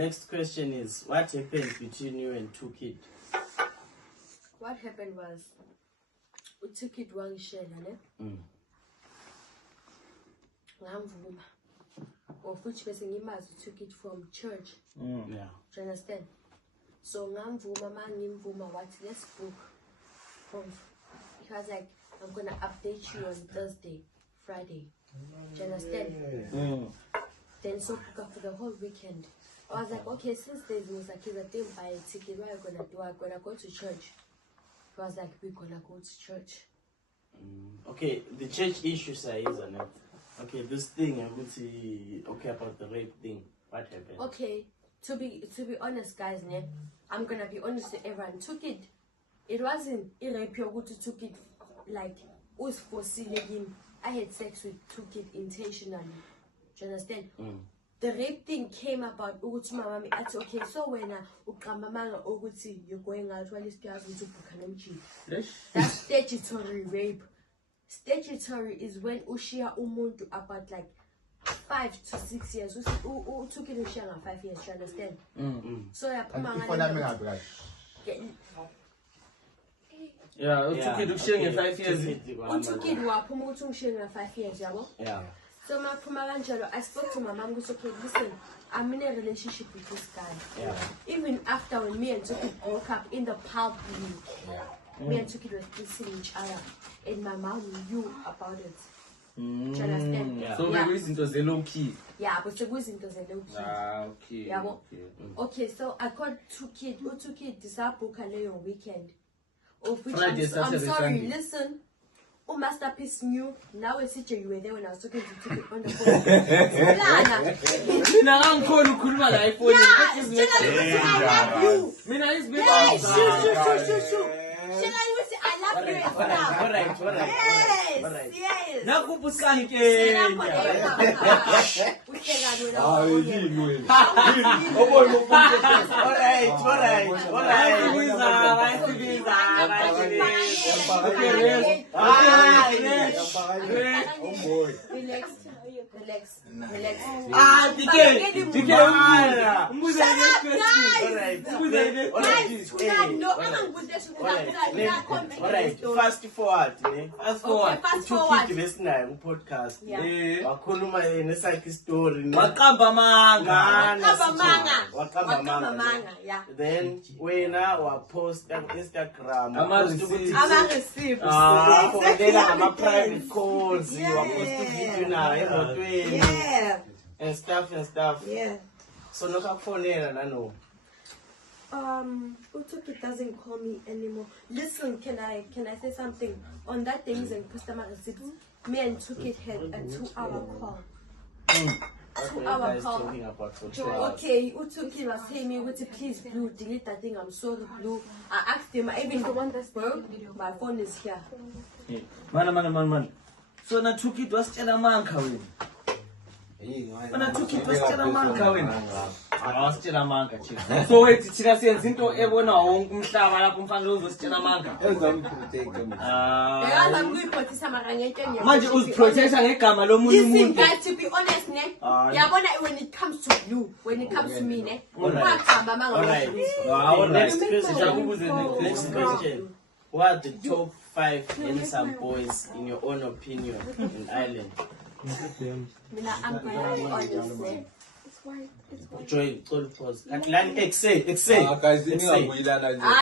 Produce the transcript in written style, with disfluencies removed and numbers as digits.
next question is, what happened between you and Two Kid? What happened was, Two Kid wangishela ne. Ngamvuma. Of which bese ngimazi Two Kid from church. Yeah. Do you understand? So ngamvuma mangimvuma wathi let's book. He was like, I'm gonna update you on Thursday, Friday. Do you understand? Then so book for the whole weekend. I was like, okay, since there's Musakiza, didn't buy a ticket, what are you gonna do? I'm gonna go to church. He was like, we're gonna go to church. Okay, the church issue is it? Okay, this thing I would say about the rape thing. What happened? Okay, to be honest, guys, ne, I'm gonna be honest to everyone. Took it. It wasn't a rape. You took it like was foreseeing. I had sex with Took It intentionally. Do you understand? The rape thing came about. Mama, okay, so when you're going out, well, that's statutory rape. Statutory is when Ushia Umuntu about like 5 to 6 years. Who took it Ushia 5 years, you understand? So yeah, who took it Ushia 5 years? Who took it Ushia 5 years, yeah. So I spoke to my mom. Okay, listen, I'm in a relationship with this guy. Yeah. Even after when me and Took It broke up in the public. Me and Took It were kissing each other, and my mom knew about it. Do you understand? So maybe it's into the low key. Yeah, but it was into the low key. Okay. Yeah, okay, so I called Took It. Who Took It? This book on weekend. Of which I'm sorry. Listen, Masterpiece knew. Now I see you were there when I was talking to Took It on the phone. Now I'm calling you. I love you. Alright. Yes. Now go Alright. Relax. Fast forward. Podcast. Wakhuluma nesakhe story. Wakamba manga. Yeah. Then wena wapost on Instagram. Ama-receive. Private calls. Wapost video na and stuff. Yeah. So no kakufonela nano. Utoki doesn't call me anymore. Listen, can I say something? On that things and customer receipts, me and Took It had a 2-hour call. 2-hour call. Okay, Utoki was saying me, please, Blue, delete that thing. I'm sorry, Blue. I asked him, I even the one that's broke. My phone is here. Man. So na Took It was Chelamanka win. When Took It was Chelamanka win. So wait, Chila says into everyone won't umhlaba lapho umfanele uzositshela amanga. Manje uziprotecta ngegama lomunye umuntu. Guys, to be honest, ne? Yabona when it comes to Blue, when it comes to me, ne? Alright. Next question. What are the top 5 handsome boys in your own opinion in Ireland? I'm going to be honest, ne? Joy, pause. Guys,